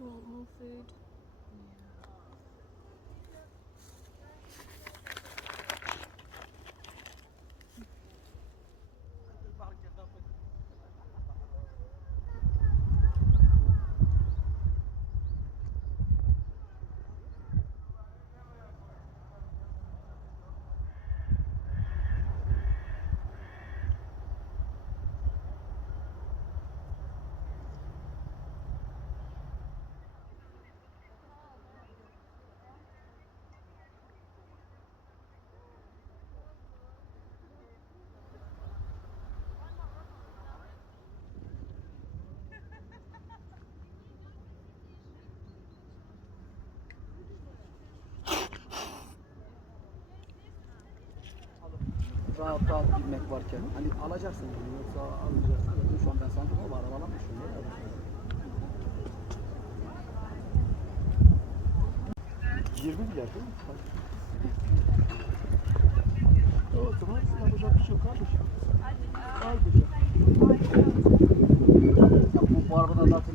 want more food. Rahat rahat bilmek varken hani alacaksın bunu yoksa almayacaksın. Zaten şu an ben sandım o var alamışım. 20 milyar değil mi? O zaman yapacak bir şey yok kardeşim. Al bir şey. Ya bu arabadan zaten